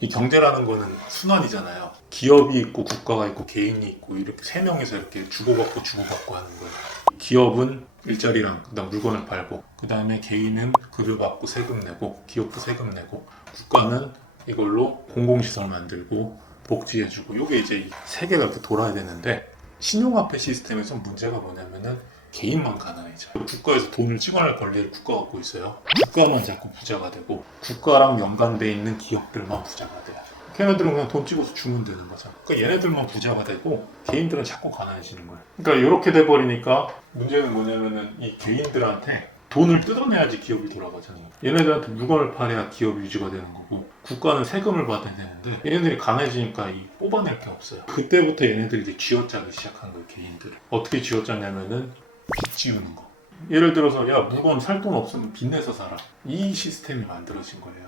이 경제라는 거는 순환이잖아요. 기업이 있고 국가가 있고 개인이 있고 이렇게 세 명이서 이렇게 주고받고 하는 거예요. 기업은 일자리랑 그다음 물건을 팔고, 그다음에 개인은 급여받고 세금 내고, 기업도 세금 내고, 국가는 이걸로 공공시설 만들고 복지해주고, 이게 이제 이 세 개가 이렇게 돌아야 되는데, 신용화폐 시스템에서 문제가 뭐냐면은 개인만 가난해져요. 국가에서 돈을 찍어낼 권리를 국가가 갖고 있어요. 국가만 자꾸 부자가 되고, 국가랑 연관돼 있는 기업들만 부자가 돼요. 걔네들은 그냥 돈 찍어서 주면 되는 거죠. 그러니까 얘네들만 부자가 되고 개인들은 자꾸 가난해지는 거예요. 그러니까 이렇게 돼버리니까 문제는 뭐냐면은 이 개인들한테 돈을 뜯어내야지 기업이 돌아가잖아요. 얘네들한테 물건을 팔아야 기업이 유지가 되는 거고, 국가는 세금을 받아야 되는데 얘네들이 가난해지니까 이 뽑아낼 게 없어요. 그때부터 얘네들이 이제 쥐어짜기 시작한 거예요. 개인들을. 어떻게 쥐어짜냐면은 빚 지우는 거. 예를 들어서 야, 물건 살 돈 없으면 빚 내서 살아. 이 시스템이 만들어진 거예요.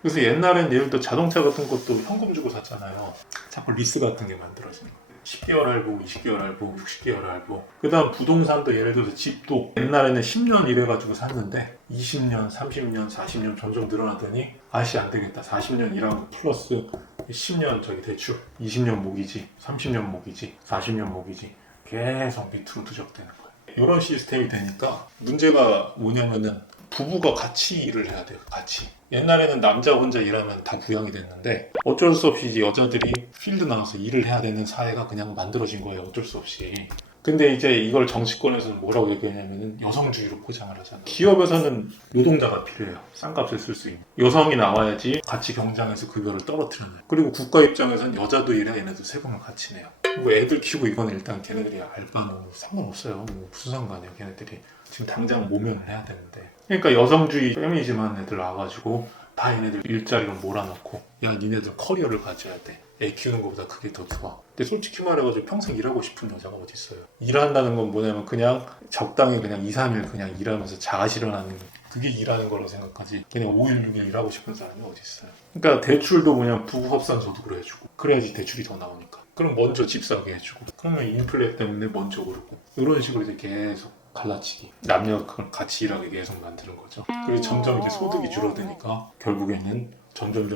그래서 옛날엔 예를 들어 자동차 같은 것도 현금 주고 샀잖아요. 자꾸 리스 같은 게 만들어지는 거예요. 10개월 할부, 20개월 할부, 60개월 할부. 그 다음 부동산도 예를 들어서 집도 옛날에는 10년 이래가지고 샀는데 20년, 30년, 40년 점점 늘어나더니 아씨 안 되겠다. 40년 일한 거 플러스 10년 저기 대출, 20년 모기지, 30년 모기지, 40년 모기지, 계속 밑으로 누적되는 거예요. 이런 시스템이 되니까 문제가 뭐냐면은 부부가 같이 일을 해야 돼요. 같이. 옛날에는 남자 혼자 일하면 다 부양이 됐는데 어쩔 수 없이 이제 여자들이 필드 나가서 일을 해야 되는 사회가 그냥 만들어진 거예요. 어쩔 수 없이. 근데 이제 이걸 정치권에서는 뭐라고 얘기하냐면은 여성주의로 포장을 하잖아요. 기업에서는 노동자가 필요해요. 싼값에 쓸 수 있는. 여성이 나와야지 같이 경쟁해서 급여를 떨어뜨리는. 그리고 국가 입장에서는 여자도 일해 얘네도 세금을 같이 내요. 뭐 애들 키우고 이건 일단 걔네들이 알바는 상관없어요. 뭐 무슨 상관이에요. 걔네들이 지금 당장 모면을 해야 되는데. 그러니까 여성주의 페미니즘한 애들 와가지고 다 얘네들 일자리로 몰아넣고, 야 니네들 커리어를 가져야 돼. 애 키우는 것보다 그게 더 좋아. 근데 솔직히 말해가지고 평생 일하고 싶은 여자가 어디 있어요. 일한다는 건 뭐냐면 그냥 적당히 그냥 2, 3일 그냥 일하면서 자아 실현하는, 그게 일하는 거라고 생각하지. 걔네 5일, 6일 일하고 싶은 사람이 어디 있어요. 그러니까 대출도 그냥 부부 합산 소득으로 해주고, 그래야지 대출이 더 나오니까. 그럼 먼저 집 사게 해주고, 그러면 인플레 때문에 먼저 오르고, 이런 식으로 이제 계속 갈라치기, 남녀 같이 일하게 계속 만드는 거죠. 그리고 점점 이제 소득이 줄어드니까 결국에는 점점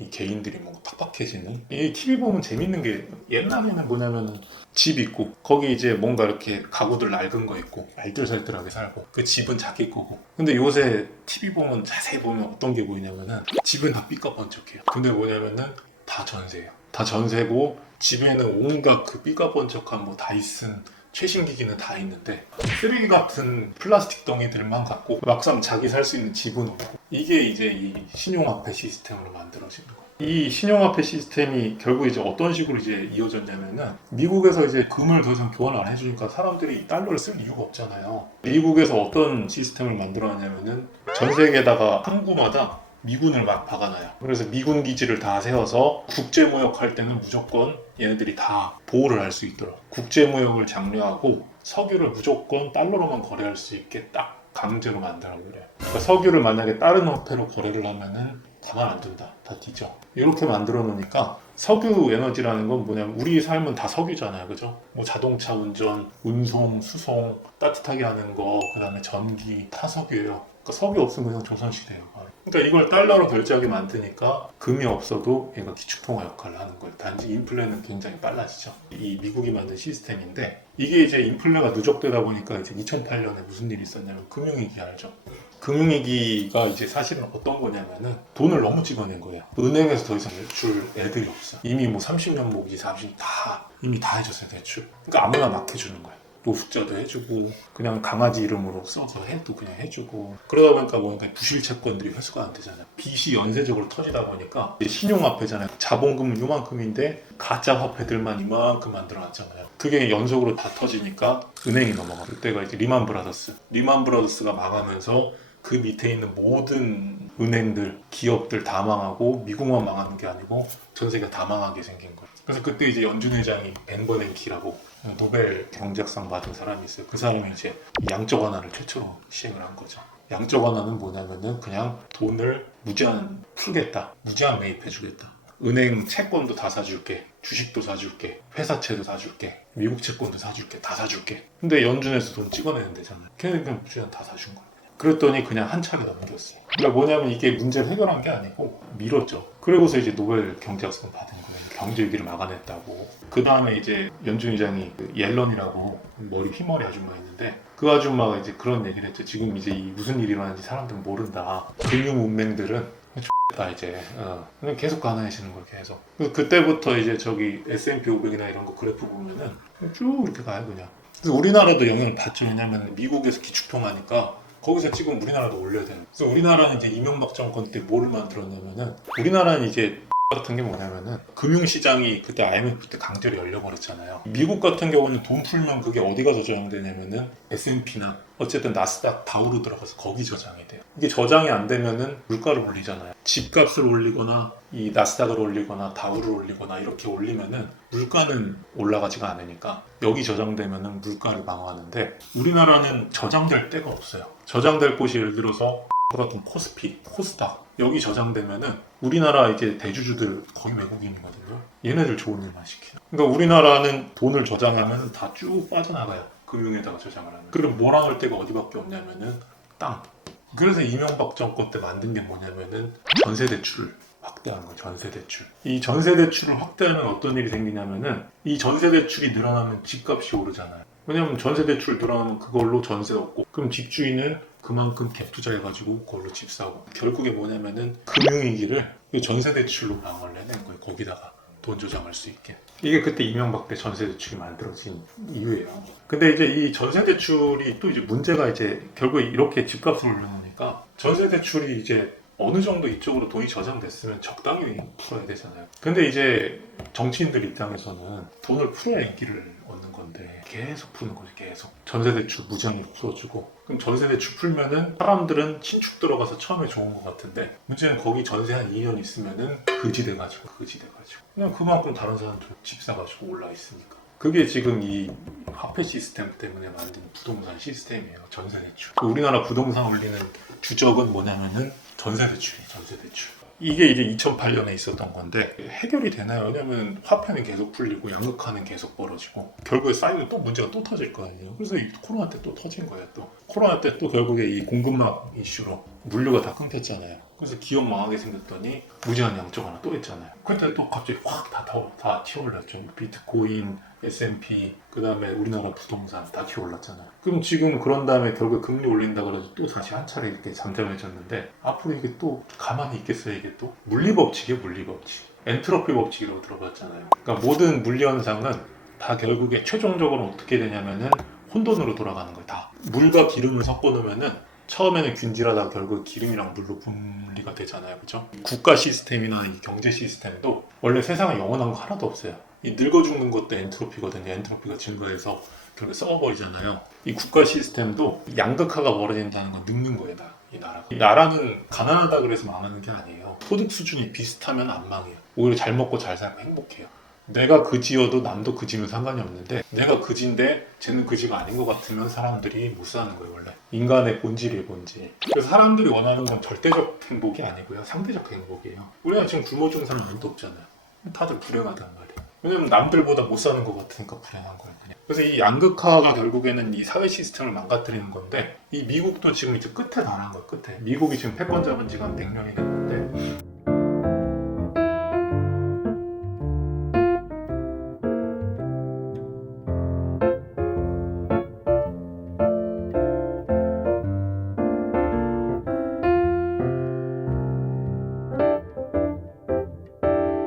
이 개인들이 뭔가 팍팍해지는. 이 TV 보면 재밌는 게, 옛날에는 뭐냐면은 집 있고 거기 이제 뭔가 이렇게 가구들 낡은 거 있고 알뜰살뜰하게 살고 그 집은 자기 거고. 근데 요새 TV 보면 자세히 보면 어떤 게 보이냐면은 집은 다 삐까번쩍해요. 근데 뭐냐면은 다 전세예요. 다 전세고 집에는 온갖 그 삐까번쩍한 뭐 다이슨 최신 기기는 다 있는데 쓰레기 같은 플라스틱 덩이들만 갖고 막상 자기 살 수 있는 집은 없고. 이게 이제 이 신용화폐 시스템으로 만들어지는 거예요. 이 신용화폐 시스템이 결국 이제 어떤 식으로 이제 이어졌냐면은, 미국에서 이제 금을 더 이상 교환을 안 해주니까 사람들이 달러를 쓸 이유가 없잖아요. 미국에서 어떤 시스템을 만들어놨냐면은 전 세계에다가 항구마다 미군을 막 박아놔요. 그래서 미군 기지를 다 세워서 국제무역할 때는 무조건 얘네들이 다 보호를 할 수 있도록 국제무역을 장려하고 석유를 무조건 달러로만 거래할 수 있게 딱 강제로 만들라고 그래요. 그러니까 석유를 만약에 다른 화폐로 거래를 하면은 가만 안 둔다. 다 뒤져. 이렇게 만들어 놓으니까 석유 에너지라는 건 뭐냐면 우리 삶은 다 석유잖아요. 그죠? 뭐 자동차 운전, 운송, 수송, 따뜻하게 하는 거, 그 다음에 전기, 다 석유예요. 그러니까 석유 없으면 그냥 조선시대예요. 그러니까 이걸 달러로 결제하게 만드니까 금이 없어도 얘가 기축통화 역할을 하는 거예요. 단지 인플레는 굉장히 빨라지죠. 이 미국이 만든 시스템인데, 이게 이제 인플레가 누적되다 보니까 이제 2008년에 무슨 일이 있었냐면 금융위기 알죠? 금융위기가 이제 사실은 어떤 거냐면은 돈을 너무 찍어낸 거예요. 은행에서 더 이상 줄 애들이 없어. 이미 뭐 30년 모기, 40년 이미 다 해줬어요, 대출. 그러니까 아무나 막 해주는 거예요. 노숙자도 해주고 그냥 강아지 이름으로 써서 해도 그냥 해주고. 그러다 보니까 뭐니까 부실 채권들이 회수가 안 되잖아요. 빚이 연쇄적으로 터지다 보니까 신용화폐잖아요. 자본금은 요만큼인데 가짜 화폐들만 이만큼 만들어놨잖아요. 그게 연속으로 다 터지니까 은행이 넘어가. 그때가 이제 리만 브라더스가 망하면서 그 밑에 있는 모든 은행들, 기업들 다 망하고, 미국만 망하는 게 아니고 전 세계가 다 망하게 생긴 거예요. 그래서 그때 이제 연준 회장이 벤 버냉키라고 노벨 경제학상 받은 사람이 있어요. 그 사람이 이제 양적 완화를 최초로 시행을 한 거죠. 양적 완화는 뭐냐면은 그냥 돈을 무제한 풀겠다, 무제한 매입해주겠다. 은행 채권도 다 사줄게, 주식도 사줄게, 회사채도 사줄게, 미국 채권도 사줄게, 다 사줄게. 근데 연준에서 돈 찍어내는 데잖아요. 걔는 그냥 무제한 다 사준 거예요. 그랬더니 그냥 한 차게 넘겼어요. 그러니까 뭐냐면 이게 문제를 해결한 게 아니고 미뤘죠. 그러고서 이제 노벨 경제학상 받은 거예요. 경제 위기를 막아냈다고. 그 다음에 이제 연준 의장이 그 옐런이라고 머리 흰머리 아줌마 있는데 그 아줌마가 이제 그런 얘기를 했죠. 지금 이제 이 무슨 일이 일어나는지 사람들은 모른다. 금융 문맹들은 다 이제 그냥 계속 가난해지는 걸 계속. 그래서 그때부터 이제 저기 S&P 500이나 이런 거 그래프 보면은 쭉 이렇게 가요 그냥. 그래서 우리나라도 영향을 받죠. 왜냐면 미국에서 기축통화니까 거기서 지금 우리나라도 올려야 돼요. 그래서 우리나라는 이제 이명박 정권 때 뭐를 만들었냐면은 우리나라는 이제 같은 게 뭐냐면은 금융시장이 그때 IMF 때 강제로 열려버렸잖아요. 미국 같은 경우는 돈 풀면 그게 어디 가서 저장되냐면은 S&P나 어쨌든 나스닥 다우로 들어가서 거기 저장이 돼요. 이게 저장이 안 되면은 물가를 올리잖아요. 집값을 올리거나 이 나스닥을 올리거나 다우를 올리거나 이렇게 올리면은 물가는 올라가지가 않으니까 여기 저장되면은 물가를 방어하는데 우리나라는 저장될 데가 없어요. 저장될 곳이 예를 들어서 같은 코스피, 코스닥 여기 저장되면은 우리나라 이제 대주주들 거의 외국인이거든요. 얘네들 좋은 일만 시키죠. 그러니까 우리나라는 돈을 저장하면 다 쭉 빠져나가요. 금융에다가 저장을 하면. 그럼 몰아넣을 데가 어디밖에 없냐면은 땅. 그래서 이명박 정권 때 만든 게 뭐냐면은 전세 대출을 확대하는 거예요. 전세 대출. 이 전세 대출을 확대하면 어떤 일이 생기냐면은 이 전세 대출이 늘어나면 집값이 오르잖아요. 왜냐면 전세 대출 늘어나면 그걸로 전세 얻고 그럼 집주인은 그만큼 갭 투자해가지고 그걸로 집 사고 결국에 뭐냐면은 금융위기를 전세 대출로 방어를 해낸 거예요. 거기다가 돈 조장할 수 있게. 이게 그때 이명박 때 전세 대출이 만들어진 이유예요. 근데 이제 이 전세 대출이 또 이제 문제가 이제 결국에 이렇게 집값을 올려놓으니까 전세 대출이 이제 어느 정도 이쪽으로 돈이 저장됐으면 적당히 풀어야 되잖아요. 근데 이제 정치인들 입장에서는 돈을 풀어야 인기를 얻는 건데 계속 푸는 거죠. 계속 전세대출 무지하게 풀어주고 그럼 전세대출 풀면은 사람들은 신축 들어가서 처음에 좋은 것 같은데 문제는 거기 전세 한 2년 있으면은 그지돼가지고 그냥 그만큼 다른 사람들 집 사가지고 올라 있으니까 그게 지금 이 화폐 시스템 때문에 만든 부동산 시스템이에요. 전세대출. 우리나라 부동산 올리는 주적은 뭐냐면은 전세대출이에요. 전세대출. 이게 이제 2008년에 있었던 건데 해결이 되나요? 왜냐면 화폐는 계속 풀리고 양극화는 계속 벌어지고 결국에 쌓이면 또 문제가 또 터질 거 아니에요. 그래서 이 코로나 때 또 터진 거예요. 또 코로나 때 또 결국에 이 공급망 이슈로 물류가 다 끊겼잖아요. 그래서 기업 망하게 생겼더니 무제한 양적 하나 또 했잖아요. 그때 또 갑자기 확 다 튀어올랐죠. 비트코인, S&P, 그 다음에 우리나라 부동산 다 튀어올랐잖아요. 그럼 지금 그런 다음에 결국에 금리 올린다 그래서 또 다시 한 차례 이렇게 잠잠해졌는데 앞으로 이게 또 가만히 있겠어요. 이게 또 물리법칙이에요. 물리법칙. 엔트로피 법칙이라고 들어봤잖아요. 그러니까 모든 물리 현상은 다 결국에 최종적으로 어떻게 되냐면은 혼돈으로 돌아가는 거예요. 다 물과 기름을 섞어 놓으면은 처음에는 균질하다가 결국 기름이랑 물로 분리가 되잖아요. 그죠? 국가 시스템이나 이 경제 시스템도 원래 세상에 영원한 거 하나도 없어요. 이 늙어 죽는 것도 엔트로피거든요. 엔트로피가 증가해서 결국 썩어버리잖아요. 이 국가 시스템도 양극화가 벌어진다는 건 늙는 거예요. 이 나라가. 이 나라는 가난하다 그래서 망하는 게 아니에요. 소득 수준이 비슷하면 안 망해요. 오히려 잘 먹고 잘 살고 행복해요. 내가 그지여도 남도 그지면 상관이 없는데 내가 그지인데 쟤는 그지가 아닌 것 같으면 사람들이 못 사는 거예요. 원래 인간의 본질이에요. 본질. 그래서 사람들이 원하는 건 절대적 행복이 아니고요. 상대적 행복이에요. 우리가 지금 굶어 죽는 사람 아무도 없잖아요. 다들 불행하단 말이에요. 왜냐면 남들보다 못 사는 것 같으니까 불행한 거예요. 그냥. 그래서 이 양극화가 결국에는 이 사회 시스템을 망가뜨리는 건데 이 미국도 지금 이제 끝에 달한 거예요. 끝에. 미국이 지금 패권 잡은 지가 한 100년이 됐는데